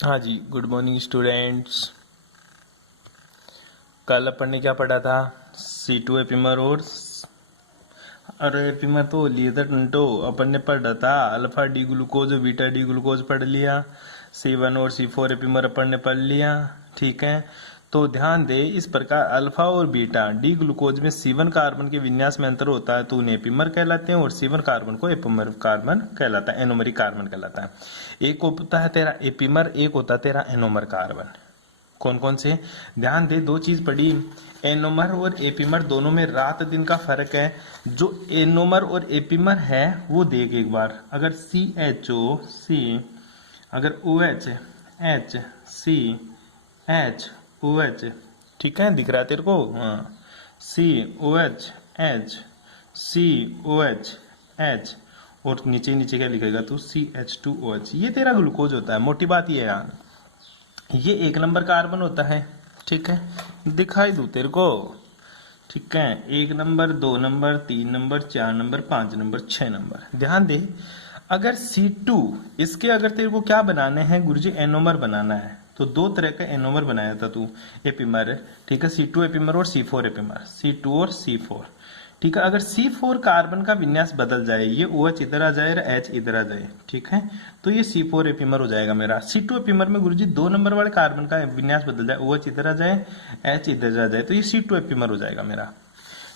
हाँ जी, good morning students. कल अपन ने क्या पढ़ा था? C2 एपिमर और अरे एपिमर तो लिए थे टंटो। अपन ने पढ़ा था अल्फा डी ग्लूकोज और बीटा डी ग्लूकोज पढ़ लिया। C1 और C4 एपिमर अपन ने पढ़ लिया। ठीक है, तो ध्यान दे, इस प्रकार अल्फा और बीटा डी ग्लूकोज में C1 कार्बन के विन्यास में अंतर होता है तो उन्हें एपिमर कहलाते हैं और C1 कार्बन को एपिमर कार्बन कहलाता है, एनोमरिक कार्बन कहलाता है। एक होता है तेरा एपिमर, एक होता है तेरा एनोमर कार्बन। कौन कौन से? ध्यान दे, दो चीज पढ़ी। एनोमर और एपिमर दोनों में रात दिन का फर्क है। जो एनोमर और एपिमर है वो देख एक बार। अगर CHO अगर OH, ठीक है, दिख रहा है तेरे को? हाँ, COH और नीचे नीचे क्या लिखेगा तू? CH2OH। ये तेरा ग्लूकोज होता है। मोटी बात ये है यार, ये एक नंबर कार्बन होता है। ठीक है, दिखाई दू तेरे को? ठीक है, एक नंबर, दो नंबर, तीन नंबर, चार नंबर, पांच नंबर, छह नंबर। ध्यान दे, अगर C2 इसके अगर तेरे को क्या बनाने हैं गुरुजी? एनोमर बनाना है। तो दो तरह का एनोमर बनाया था तू, एपिमर। ठीक है, C2 एपिमर और C4 एपिमर, C2 और C4। ठीक है, अगर C4 कार्बन का विन्यास बदल जाए, ये OH इधर आ जाए और H इधर आ जाए, ठीक है, तो ये C4 एपिमर हो जाएगा मेरा। C2 एपिमर में गुरुजी दो नंबर वाले कार्बन का विन्यास बदल जाए, OH इधर आ जाए, H इधर आ जाए, तो ये C2 एपिमर हो जाएगा मेरा।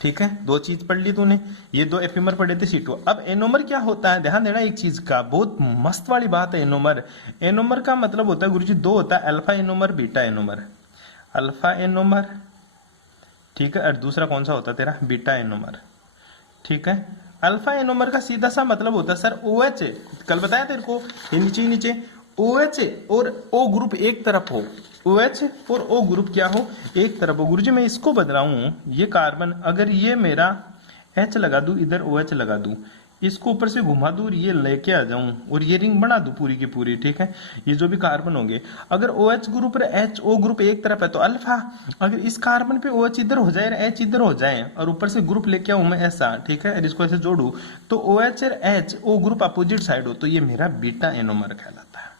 ठीक है, दो चीज पढ़ ली तूने, ये दो एपिमर पढ़े थे C2। अब एनोमर क्या होता है? ध्यान देना एक चीज का, बहुत मस्त वाली बात है। एनोमर, एनोमर का मतलब होता है गुरुजी दो होता है, alpha anomer, beta anomer. Alpha anomer, ठीक है, और दूसरा कौन सा होता है तेरा? Beta anomer. ठीक है, अल्फा एनोमर का सीधा सा मतलब होता है सर OH। कल बताया तेरे को, ये नीचे नीचे OH और O ग्रुप एक तरफ हो, OH और O ग्रुप क्या हो? एक तरफ हो। गुरुजी मैं इसको बदला हूं, ये कार्बन अगर ये मेरा H लगा दूं, इधर OH लगा दूं, इसको ऊपर से घुमा दूं और ये लेके आ जाऊं और ये रिंग बना दूं पूरी की पूरी। ठीक है, ये जो भी कार्बन होंगे, अगर OH ग्रुप और HO ग्रुप एक तरफ है तो अल्फा। अगर इस कार्बन पे OH इधर हो जाए और H इधर हो जाए और ऊपर से ग्रुप लेके आऊं मैं ऐसा, ठीक है, और इसको ऐसे जोड़ू तो OH और HO ग्रुप अपोजिट साइड हो, तो ये मेरा बीटा एनोमर कहलाता है।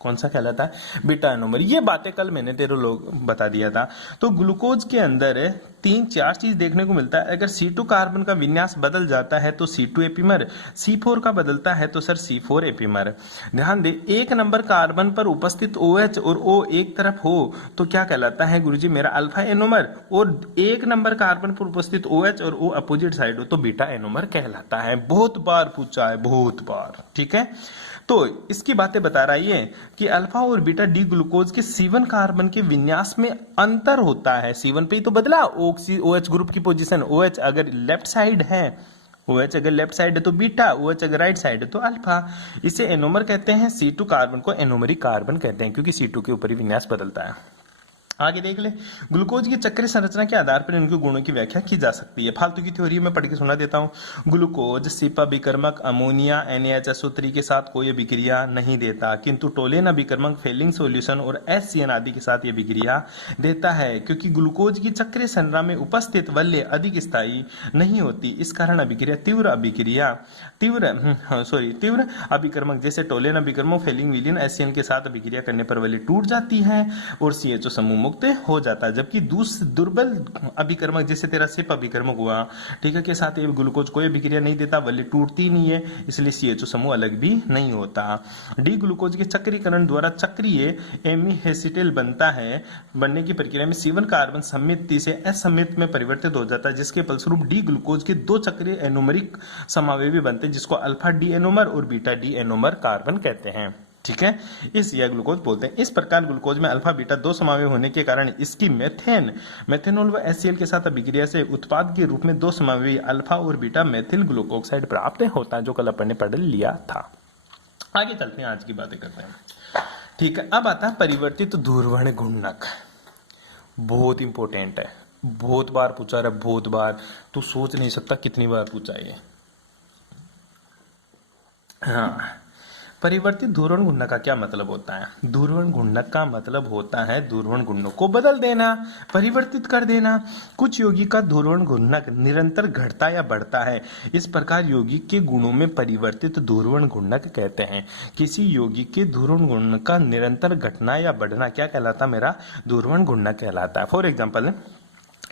कौन सा कहलाता है? Beta anomer. ये बातें कल मैंने तेरे लोग बता दिया था। तो ग्लूकोज के अंदर तीन चार चीज देखने को मिलता है। अगर C2 कार्बन का विन्यास बदल जाता है तो C2 एपिमर, C4 का बदलता है तो सर C4 एपिमर। ध्यान दे, एक नंबर कार्बन पर उपस्थित OH और O एक तरफ हो तो क्या कहलाता है गुरुजी? मेरा अल्फा एनोमर। और एक नंबर कार्बन पर उपस्थित OH और O अपोजिट साइड हो तो बीटा एनोमर कहलाता है। बहुत बार पूछा है, बहुत बार। ठीक है, तो इसकी बातें बता रहा है ये कि अल्फा और बीटा डी ग्लूकोज के C1 कार्बन के विन्यास में अंतर होता है। C1 पे ही तो बदला, OH ग्रुप की पोजीशन। OH अगर लेफ्ट साइड है, OH अगर लेफ्ट साइड है तो बीटा, OH अगर राइट साइड है तो अल्फा। इसे एनोमर कहते हैं। C2 कार्बन को एनोमरिक कार्बन कहते हैं क्योंकि C2 के ऊपर ही विन्यास बदलता है। आगे देख ले, ग्लूकोज की चक्रीय संरचना के आधार पर इनके गुणों की व्याख्या की जा सकती है। फालतू की थ्योरी में पढ़ के सुना देता हूं। ग्लूकोज सिप अभिकर्मक अमोनिया NaHSO3 के साथ कोई अभिक्रिया नहीं देता, किंतु टोलेन अभिकर्मक फेलिंग सोल्यूशन और HCN आदि के साथ यह अभिक्रिया देता है। क्योंकि ग्लूकोज की चक्रीय संरचना में उपस्थित वल्य अधिक स्थायी नहीं होती, इस कारण अभिक्रिया तीव्र अभिकर्मक जैसे टोलेन अभिकर्मक फेलिंग विलियन HCN के साथ अभिक्रिया करने पर वल्य टूट जाती है और CHO समूह मुक्त हो जाता है। जबकि दुर्बल अभिकर्मक जैसे तेरा सिप अभिकर्मक हुआ, ठीक है, के साथ ये ग्लूकोज कोई अभिक्रिया नहीं देता, वल्य टूटती नहीं है, इसलिए CHO समूह अलग भी नहीं होता। डी ग्लूकोज के चक्रीकरण द्वारा चक्रीय एमीहेसिटेल बनता है। बनने की प्रक्रिया में C1 कार्बन सममिति से असममित में परिवर्तित हो जाता है, जिसके फलस्वरूप डी ग्लूकोज के दो चक्रीय एनोमरिक समावेवी बनते हैं, जिसको अल्फा डी एनोमर और बीटा डी एनोमर कार्बन कहते हैं। ठीक है, इस या ग्लूकोज बोलते हैं। इस प्रकार ग्लूकोज में अल्फा बीटा दो समावेश होने के कारण इसकी मेथेनॉल व HCl के साथ अभिक्रिया से उत्पाद के रूप में दो समावेशी अल्फा और बीटा मेथिल ग्लूकोक्साइड प्राप्त होता है, जो कल अपन ने पढ़ लिया था। आगे चलते हैं, आज की बातें करते हैं। ठीक है, अब आता है परिवर्तित ध्रुवण गुणक। बहुत इंपॉर्टेंट है, बहुत बार पूछा रहा, बहुत बार, तू सोच नहीं सकता कितनी बार पूछा है। हाँ, परिवर्तित ध्रुवण गुणक का क्या मतलब होता है? ध्रुवण गुणक का मतलब होता है ध्रुवण गुणक को बदल देना, परिवर्तित कर देना। कुछ यौगिक का ध्रुवण गुणक निरंतर घटता या बढ़ता है, इस प्रकार यौगिक के गुणों में परिवर्तित ध्रुवण गुणक कहते हैं। किसी यौगिक के ध्रुवण गुणक का निरंतर घटना या बढ़ना क्या कहलाता? मेरा ध्रुवण गुणक कहलाता है। फॉर एग्जाम्पल,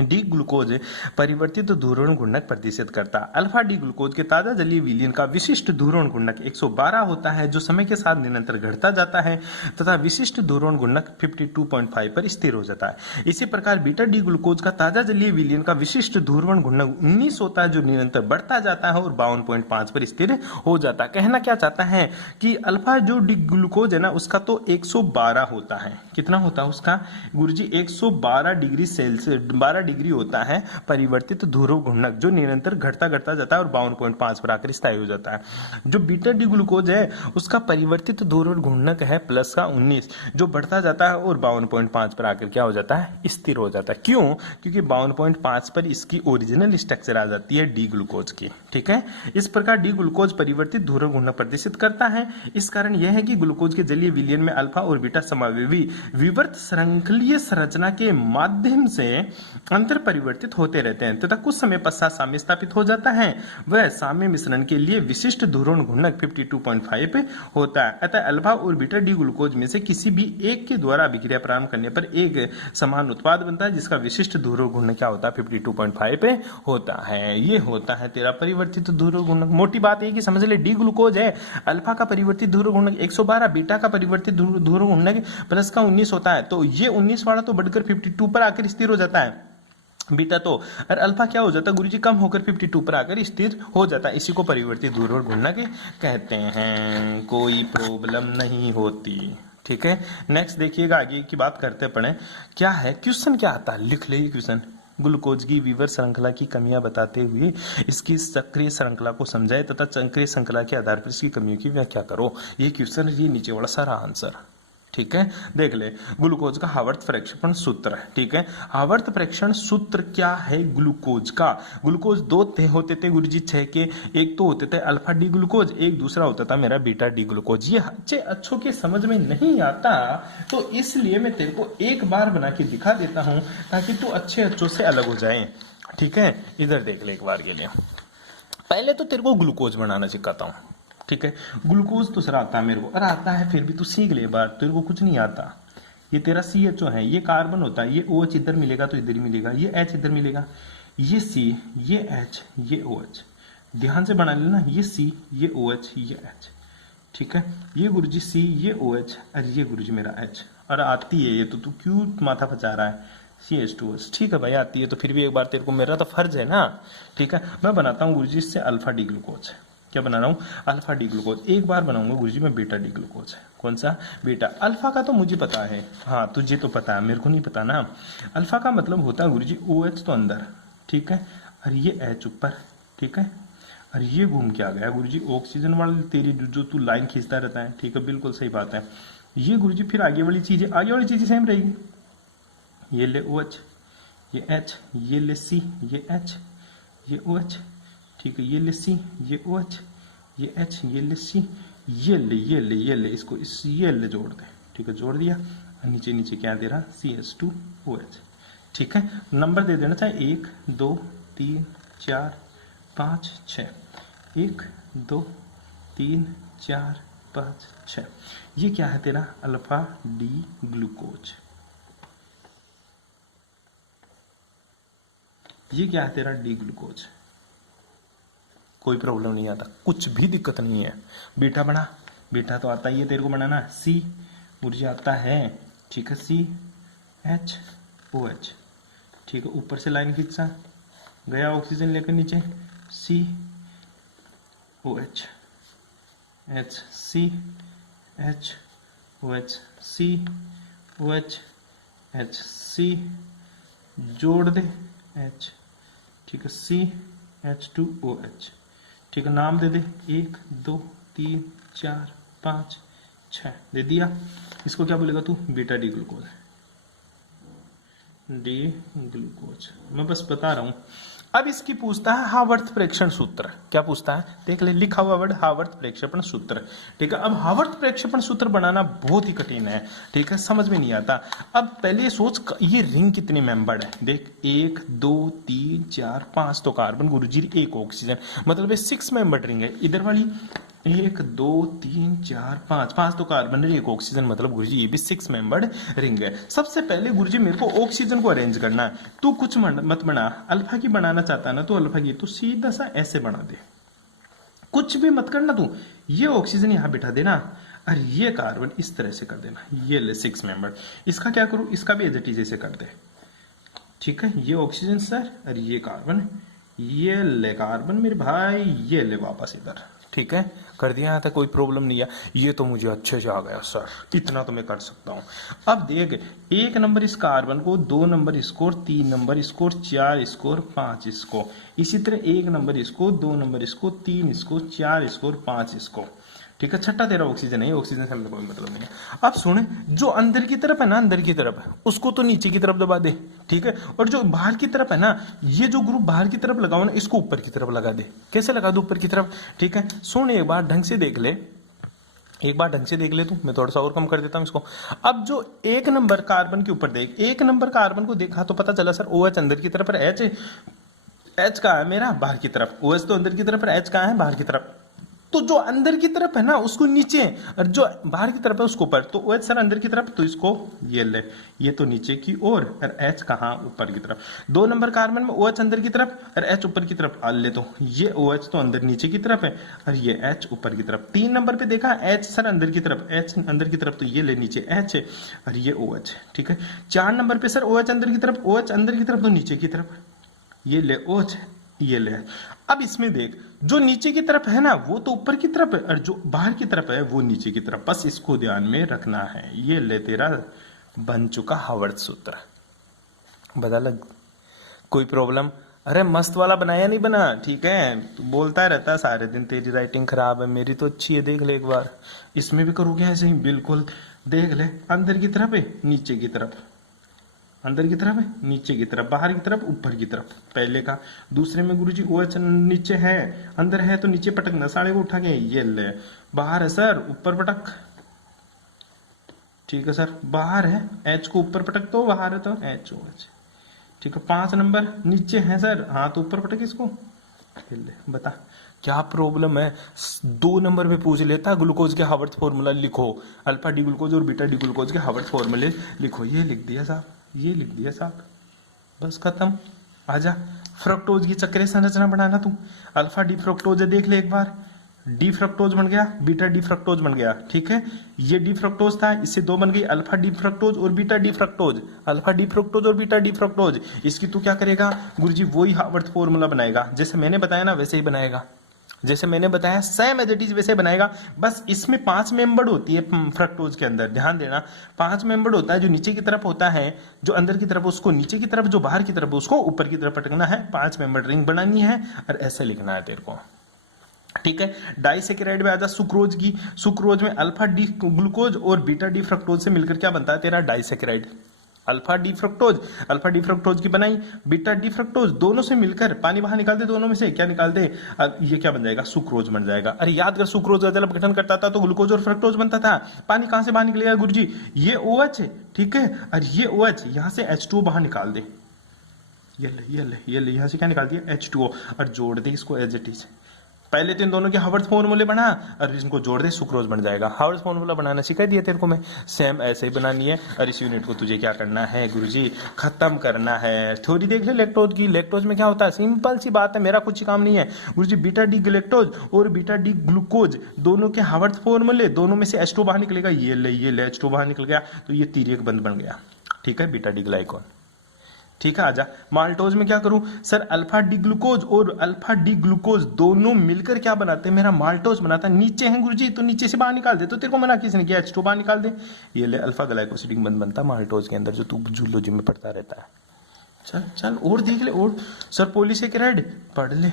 डी ग्लूकोज परिवर्तित ध्रुवण गुणक प्रदर्शित करता है। अल्फा डी ग्लूकोज के ताजा जलीय विलयन का विशिष्ट ध्रुवण गुणक 112 होता है, जो समय के साथ निरंतर घटता जाता है तथा विशिष्ट ध्रुवण गुणक 52.5 पर स्थिर हो जाता है। इसी प्रकार बीटा डी ग्लूकोज का ताजा जलीय विलयन का विशिष्ट ध्रुवण गुणक 19 होता है, जो निरंतर बढ़ता जाता है और 52.5 पर स्थिर हो जाता है। कहना क्या चाहता है कि अल्फा जो डी ग्लूकोज है ना, उसका तो 112 होता है। कितना होता है उसका गुरुजी? 112 डिग्री सेल्सियस 12 डिग्री होता है परिवर्तित ध्रुव गुणक, जो निरंतर घटता घटता जाता है और 52.5 पर आकर स्थायी हो जाता है। जो बीटा डी ग्लूकोज है उसका परिवर्तित ध्रुव गुणक है प्लस का 19, जो बढ़ता जाता है और 52.5 पर आकर क्या हो जाता है? स्थिर हो जाता है। क्यों? क्योंकि 52.5 पर इसकी ओरिजिनल स्ट्रक्चर आ जाती है डी ग्लूकोज की। ठीक है, इस प्रकार डी ग्लूकोज परिवर्तित ध्रुव गुणक प्रदर्शित करता है। इस कारण यह है कि ग्लूकोज के जलीय विलयन में अल्फा और बीटा समावेवी विवर्त श्रृंखलीय संरचना के माध्यम से अंतर परिवर्तित होते रहते हैं तथा कुछ समय पश्चात साम्य स्थापित हो जाता है। वह साम्य मिश्रण के लिए विशिष्ट ध्रुवण गुणक 52.5 होता है। अतः अल्फा और बीटा डी ग्लूकोज में से किसी भी एक के द्वारा अभिक्रिया प्रारंभ करने पर एक समान उत्पाद बनता है, जिसका विशिष्ट ध्रुव गुणक क्या होता है? 52.5 होता है। ये होता है तेरा परिवर्तित ध्रुव गुणक। मोटी बात है कि समझ ले, डी ग्लूकोज है, अल्फा का परिवर्तित ध्रुव गुणक 112, बीटा का परिवर्तित ध्रुव गुणक प्लस का 19 होता है। तो ये 19 वाला तो बढ़कर 52 पर आकर स्थिर हो जाता है बीटा तो, और अल्फा क्या हो जाता है गुरुजी? कम होकर 52 पर आकर स्थिर हो जाता है। इसी को परिवर्तित ध्रुव गुणक कहते हैं। कोई प्रॉब्लम नहीं होती। ठीक है, नेक्स्ट देखिएगा, आगे की बात करते पड़े। क्या है क्वेश्चन? क्या आता है? लिख ले क्वेश्चन। ग्लूकोज की विवर श्रृंखला की कमियां बताते हुए इसकी सक्रिय श्रृंखला को समझाए तथा सक्रिय श्रृंखला के आधार पर इसकी कमियों की व्याख्या करो। ये क्वेश्चन, ये नीचे वाला सारा आंसर। ठीक है, देख ले, ग्लूकोज का आवर्त प्रेक्षण सूत्र है। ठीक है, आवर्त प्रेक्षण सूत्र क्या है ग्लूकोज का? ग्लूकोज दो होते थे गुरुजी 6 के, एक तो होते थे अल्फा डी ग्लूकोज, एक दूसरा होता था मेरा बीटा डी ग्लूकोज। ये अच्छों के समझ में नहीं आता, तो इसलिए मैं तेरे को एक बार बना के दिखा देता हूं ताकि तू अच्छों से अलग हो जाए। ठीक है, इधर देख ले एक बार के लिए। पहले तो तेरे को ग्लूकोज बनाना सिखाता हूं। ठीक है, ग्लूकोज तो सर आता है मेरे को, और आता है फिर भी तू सीख ले बात, तेरे को कुछ नहीं आता। ये तेरा CHO है, ये कार्बन होता है, ये OH इधर मिलेगा तो इधर ही मिलेगा, ये H इधर मिलेगा, ये C, ये H, ये OH। ध्यान से बना लेना, ये C, ये OH, ये H। ठीक है, ये गुरुजी C, ये OH और ये गुरुजी मेरा H। और आती है ये, तो तू क्यों माथा फंसा रहा है? CH2S। ठीक है भाई, आती है तो फिर भी एक बार तेरे को, मेरा तो फर्ज है ना। ठीक है, मैं बनाता हूँ गुरुजी इससे अल्फा डी ग्लूकोज। क्या बना रहा हूँ? Alpha D glucose. एक बार बनाऊंगा गुरुजी मैं बीटा डी ग्लूकोज। कौन सा? बीटा। अल्फा का तो मुझे पता है, हाँ तुझे तो पता है, मेरे को नहीं पता ना। अल्फा का मतलब होता है गुरुजी OH तो अंदर, ठीक है, और ये H ऊपर। ठीक है, और ये घूम के आ गया गुरुजी ऑक्सीजन वाली तेरी जो तू लाइन खींचता रहता है। ठीक है, बिल्कुल सही बात है। ये गुरुजी फिर आगे वाली चीजें सेम रहेगी। ये ले OH, ये H, ये ले C, ये H, ये OH। ठीक है, ये ले C, ये OH, ये H, ये ले C, ये ले इसको ये ले जोड़ दे। ठीक है, जोड़ दिया, नीचे नीचे क्या दे रहा? CH2OH। ठीक है, नंबर दे देना चाहे 1 2 3 4 5 6। 1 2 3 4 5 6। ये क्या है तेरा? Alpha D glucose. ये क्या है तेरा? D glucose. कोई प्रॉब्लम नहीं आता, कुछ भी दिक्कत नहीं है। बीटा बना, बीटा तो आता ही है तेरे को बनाना। C ऊर्जा आता है, ठीक है, CHOH। ठीक है, ऊपर से लाइन खींचा, गया ऑक्सीजन लेकर नीचे, COH, HCHOH, COH, HC, जोड़ दे H। ठीक है, CH2OH। ठीक है, नाम दे दे 1 2 3 4 5 6 दे दिया। इसको क्या बोलेगा तू? Beta D glucose. D glucose मैं बस बता रहा हूँ। अब इसकी पूछता है हावर्थ प्रेक्षण सूत्र। क्या पूछता है देख ले, लिखा हुआ वर्ड हावर्थ प्रेक्षेपण सूत्र। ठीक है, अब हावर्थ प्रेक्षेपण सूत्र बनाना बहुत ही कठिन है। ठीक है, समझ में नहीं आता। अब पहले ये सोच ये रिंग कितनी मेंबर्ड है। देख 1 2 3 4 5 तो कार्बन गुरुजी, एक ऑक्सीजन, मतलब ये 6 मेंबर्ड रिंग है। इधर वाली 1 2 3 4 5 5 तो कार्बन है, एक ऑक्सीजन, मतलब गुरुजी ये भी 6 मेंबर्ड रिंग है। सबसे पहले गुरुजी मेरे को ऑक्सीजन को अरेंज करना है। तू कुछ मत बना, अल्फा की बनाना चाहता है ना तो अल्फा की तो सीधा सा ऐसे बना दे, कुछ भी मत करना तू। ये ऑक्सीजन यहां बिठा देना और ये कार्बन इस तरह से कर देना। ये ले 6 मेंबर। इसका क्या करूं, इसका भी एज इट इज ऐसे कर दे। ठीक है, ये ऑक्सीजन सर और ये कार्बन, ये ले कार्बन मेरे भाई, ये ले वापस इधर। ठीक है, कर दिया, यहाँ तक कोई प्रॉब्लम नहीं है। ये तो मुझे अच्छे से आ गया सर, इतना तो मैं कर सकता हूँ। अब देख 1 नंबर इस कार्बन को, 2 नंबर इसको, 3 नंबर इसको, 4 इसको, 5 इसको। इसी तरह 1 नंबर इसको, 2 नंबर इसको, 3 इसको, 4 इसको, 5 इसको। ठीक है, छठा तेरा ऑक्सीजन है, ऑक्सीजन से हमें कोई मतलब नहीं है। अब सुन, जो अंदर की तरफ है ना, अंदर की तरफ उसको तो नीचे की तरफ दबा दे। ठीक है, और जो बाहर की तरफ है ना, ये जो ग्रुप बाहर की तरफ लगाओ ना, इसको ऊपर की तरफ लगा दे। कैसे लगा दो ऊपर की तरफ? ठीक है, सुन एक बार ढंग से देख ले, एक बार ढंग से देख ले तू, मैं थोड़ा सा और कम कर देता हूं इसको। अब जो 1 नंबर कार्बन के ऊपर देख, 1 नंबर कार्बन को देखा तो पता चला सर OH अंदर की तरफ है, H कहाँ है मेरा, बाहर की तरफ। OH तो अंदर की तरफ है, H कहाँ है, बाहर की तरफ। तो जो अंदर की तरफ है ना उसको नीचे, और जो बाहर की तरफ है उसको ऊपर। तो OH सर अंदर की तरफ, तो इसको ये ले, ये तो नीचे की ओर, और H कहाँ, ऊपर की तरफ। 2 नंबर कार्बन में OH अंदर की तरफ और H ऊपर की तरफ आ ले, तो ये OH तो अंदर नीचे की तरफ है और ये H ऊपर की तरफ। 3 नंबर पे देखा H सर अंदर की तरफ, H अंदर की तरफ, तो ये ले नीचे H है और ये OH। ठीक है, 4 नंबर पे सर OH अंदर की तरफ, OH अंदर की तरफ तो नीचे की तरफ, ये ले OH, ये ले। अब इसमें देख, जो नीचे की तरफ है ना वो तो ऊपर की तरफ है, और जो बाहर की तरफ है वो नीचे की तरफ। बस इसको ध्यान में रखना है। ये ले तेरा बन चुका हावर्थ सूत्र। बता लग कोई प्रॉब्लम? अरे मस्त वाला बनाया नहीं बना? ठीक है, तू बोलता रहता है सारे दिन तेरी राइटिंग खराब है, मेरी तो अच्छी है। देख ले एक बार, इसमें भी करोगे ऐसे ही बिल्कुल। देख ले, अंदर की तरफ है, नीचे की तरफ, अंदर की तरफ है, नीचे की तरफ, बाहर की तरफ, ऊपर की तरफ। पहले का। दूसरे में गुरुजी OH नीचे है, अंदर है तो नीचे पटकना, साढ़े को उठा के ये ले। बाहर है सर, ऊपर पटक। ठीक है सर, बाहर है, H को ऊपर पटक दो, बाहर है तो HOH। ठीक है, 5 नंबर नीचे है सर, हाँ तो ऊपर पटक इसको। ले बता क्या प्रॉब्लम है। 2 नंबर पे पूछ लेता ग्लूकोज के हावर्थ फॉर्मूला लिखो, अल्फा डी ग्लूकोज और बीटा डी ग्लूकोज के हावर्थ फॉर्मूले लिखो। ये लिख दिया साहब, ये लिख दिया साहब, बस खत्म। आजा, फ्रक्टोज की चक्रीय संरचना बनाना तू। अल्फा डी फ्रक्टोज है, देख ले एक बार, डी फ्रक्टोज बन गया, बीटा डी फ्रक्टोज बन गया। ठीक है, ये डी फ्रक्टोज था, इससे 2 बन गई, अल्फा डी फ्रक्टोज और beta D fructose. Alpha D fructose और बीटा डी फ्रक्टोज, इसकी तू क्या करेगा गुरुजी, वही हावर्थ फॉर्मूला बनाएगा। जैसे मैंने बताया ना वैसे ही बनाएगा, जैसे मैंने बताया सेम एज इट इज वैसे बनाएगा। बस इसमें 5 मेंबर्ड होती है फ्रक्टोज के अंदर, ध्यान देना। 5 मेंबर्ड होता है, जो नीचे की तरफ होता है, जो अंदर की तरफ उसको नीचे की तरफ, जो बाहर की तरफ उसको ऊपर की तरफ पटकना है। 5 मेंबर्ड रिंग बनानी है और ऐसे लिखना है तेरे को। ठीक है, डाइसेकेराइड में आजा सुक्रोज की। सुक्रोज में अल्फा डी ग्लूकोज और बीटा डी फ्रक्टोज से मिलकर क्या बनता है तेरा डाइसेकेराइड। अल्फा डी फ्रक्टोज की बनाई, बीटा डी फ्रक्टोज, दोनों से मिलकर पानी बाहर निकाल दे, दोनों में से क्या निकाल दे, ये क्या बन जाएगा, सुक्रोज बन जाएगा। अरे याद कर, सुक्रोज का जल अपघटन करता था तो ग्लूकोज और फ्रक्टोज बनता था। पानी कहां से बाहर निकलेगा गुरुजी, ये OH है। ठीक है, और ये OH यहां से H2O बाहर निकाल दे, ये ले ये ले ये ले, यहां से क्या निकाल दिया H2O, और जोड़ दे इसको एज इट इज। पहले तो इन दोनों के हावर्थ फॉर्मूले बना और इनको जोड़ दे, सुक्रोज बन जाएगा। हावर्थ फॉर्मूला बनाना सिखा दिया तेरे को मैं, सेम ऐसे ही बनानी है। और इस यूनिट को तुझे क्या करना है गुरुजी, खत्म करना है। थ्योरी देख ले लैक्टोज की। लैक्टोज में क्या होता है, सिंपल सी बात है, मेरा कुछ काम नहीं है गुरुजी। बीटा डी ग्लैक्टोज और बीटा डी ग्लूकोज दोनों के हावर्थ फॉर्मूले, दोनों में से H2 बाहर निकलेगा, ये ले H2 बाहर निकल गया, तो ये तिर्यक बंध बन गया। ठीक है, बीटा डी ग्लाइकोन। ठीक है, आजा। माल्टोज में क्या करूं सर, अल्फा डी ग्लूकोज और अल्फा डी ग्लूकोज दोनों मिलकर क्या बनाते हैं, मेरा माल्टोज बनाता है। नीचे है गुरुजी, तो नीचे से बाहर निकाल दे, तो तेरे को मना किसने किया, H2 बाहर निकाल दे। ये ले अल्फा ग्लाइकोसिडिक बंध बनता है माल्टोज के अंदर, जो तू जूलॉजी में पढ़ता रहता है। चल चल और देख ले और। सर पॉलीसेकेराइड पढ़ ले।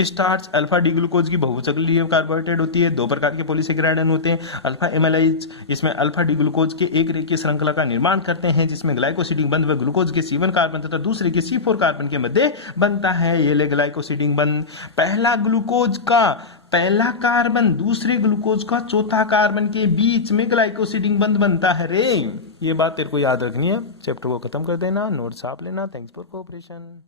स्टार्च अल्फा डी ग्लूकोज की बहुचक्रीय कार्बोहाइड्रेट होती है। 2 प्रकार के पॉलीसेकेराइड होते हैं। अल्फा एमाइलेज इसमें अल्फा डी ग्लूकोज के एक रेखीय श्रृंखला का निर्माण करते हैं जिसमें ग्लाइकोसिडिक बंध व ग्लूकोज के C1 कार्बन तथा दूसरे के C4 कार्बन के मध्य बनता है। ये ले ग्लाइकोसिडिक बंध, पहला ग्लूकोज का पहला कार्बन दूसरे ग्लूकोज का चौथा कार्बन के बीच में ग्लाइकोसिडिक बंध बनता है रे। ये बात तेरे को याद रखनी है। चैप्टर को खत्म कर देना, नोट्स छाप लेना। Thanks for cooperation.